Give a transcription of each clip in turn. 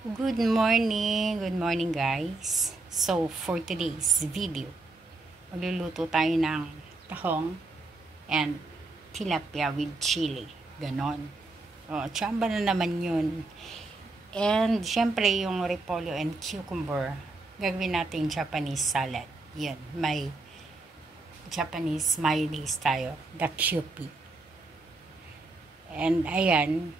Good morning guys. So for today's video, magluluto tayo ng tahong and tilapia with chili. Ganon. O, tsamba na naman yun. And syempre yung repolyo and cucumber, gagawin natin Japanese salad. Yun, may Japanese mayonnaise tayo, the Kewpie. And ayan,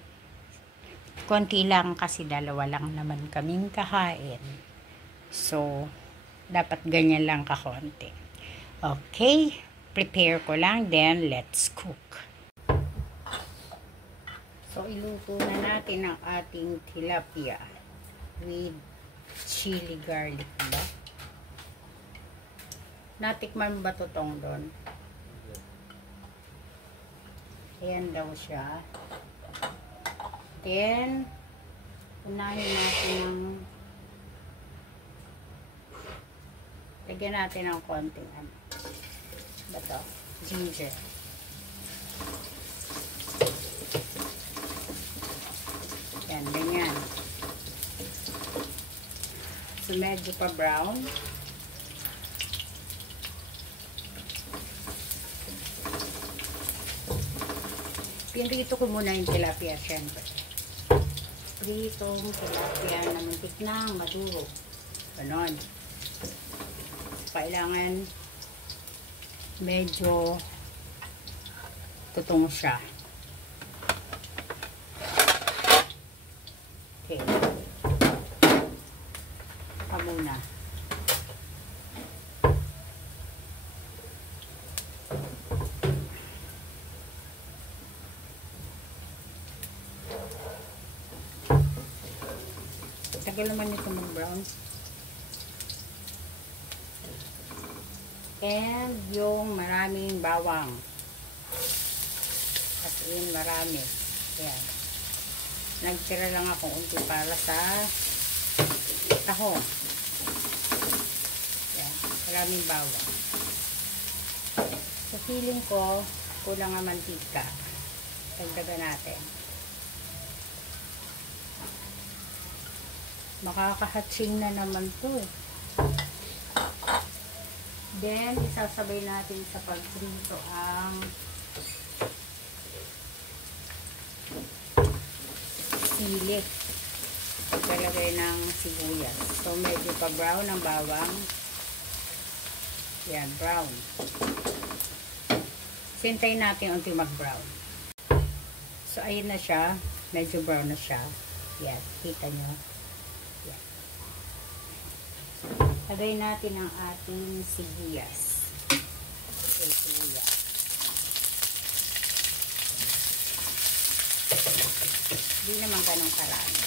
konti lang kasi dalawa lang naman kaming kahain. So, dapat ganyan lang kakonti. Okay, prepare ko lang, then let's cook. So, iluto na natin ang ating tilapia with chili garlic ba? Natikman ba to tong doon? Ayan daw siya. Then, unahin natin lagyan natin ng konting ginger. Yan, ganyan. So, medyo pa brown. Pinrito ko muna yung tilapia, syempre. Pritong tilapia na muntik na maduro. Ganon. Kailangan medyo tutong siya. Okay. Muna. Tagal naman ito mag-brown. And yung maraming bawang. As in, marami. Ayan. Nagtira lang ako unti para sa tahong. Ayan. Maraming bawang. So, feeling ko, kulang ang mantika. Dagdagan natin. Makakahatsing na naman to. Then, isasabay natin sa pagprito ang sili. Pagkalagay ng sibuyas. So, medyo pa brown ang bawang. Yan, brown. Sintayin natin until mag-brown. So, ayun na siya. Medyo brown na siya. Yan, kita nyo. Yan. Lagay natin ang ating sibuyas. Okay, sibuyas. Hindi naman ganun karami.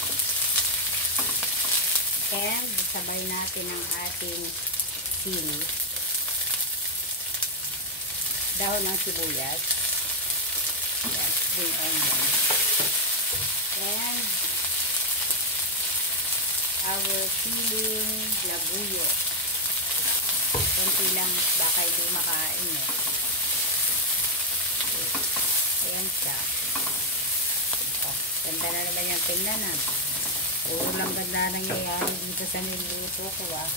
And sabay natin ang ating sili. Dahon ng sibuyas. Yes, spring onion. And our siling labuyo. Kunti lang, baka hindi makain eh. Okay. Ayan siya. Oh, ganda na naman yung tingnan na. Puro lang ganda nangyayari dito sa niluto ko ah.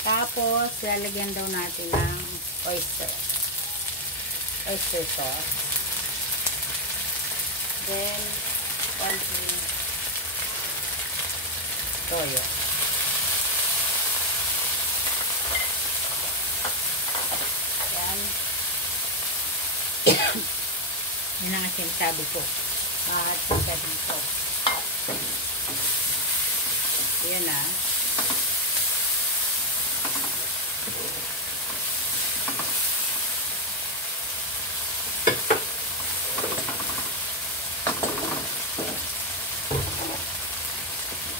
Tapos, lalagyan daw natin ng oyster sauce. Then, konting toyo. Yan. Yan ang sinasabi ko. Mahatsika dito. Yan na.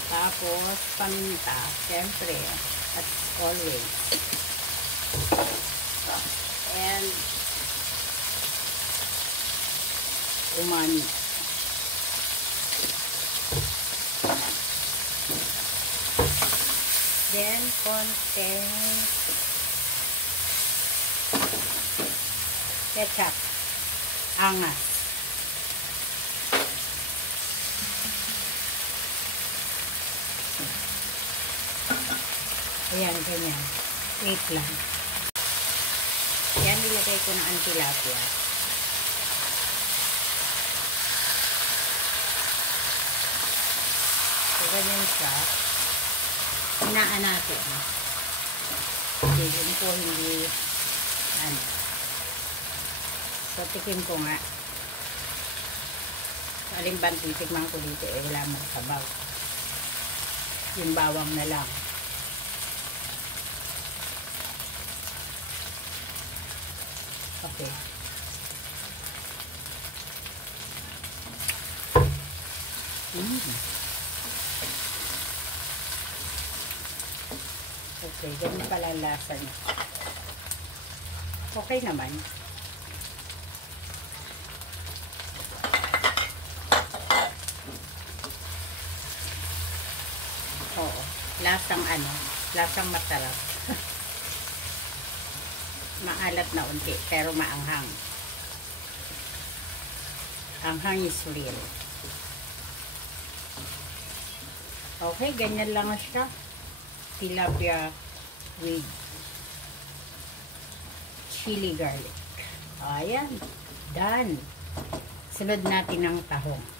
Tapos, paminta, syempre, as always. And, umami. Then, konting ketchup. Angas. Ayan, ganyan. Wait lang. Yan, nilagay ko ng tilapia. So, ganyan siya. Hinaan natin. Tigin ko hindi ano. So, tikim ko nga. So, alimbang titikman ko dito wala mong sabaw. Yung bawang na lang. Okay. Okay, ganun pala lasa niya. Okay naman. Oo. Lasang lasang masarap. Maalat na unti, pero maanghang. Anghang is real. Okay, ganyan lang siya. Tilapia with chili garlic. Ayan. Done. Sunod natin ang tahong.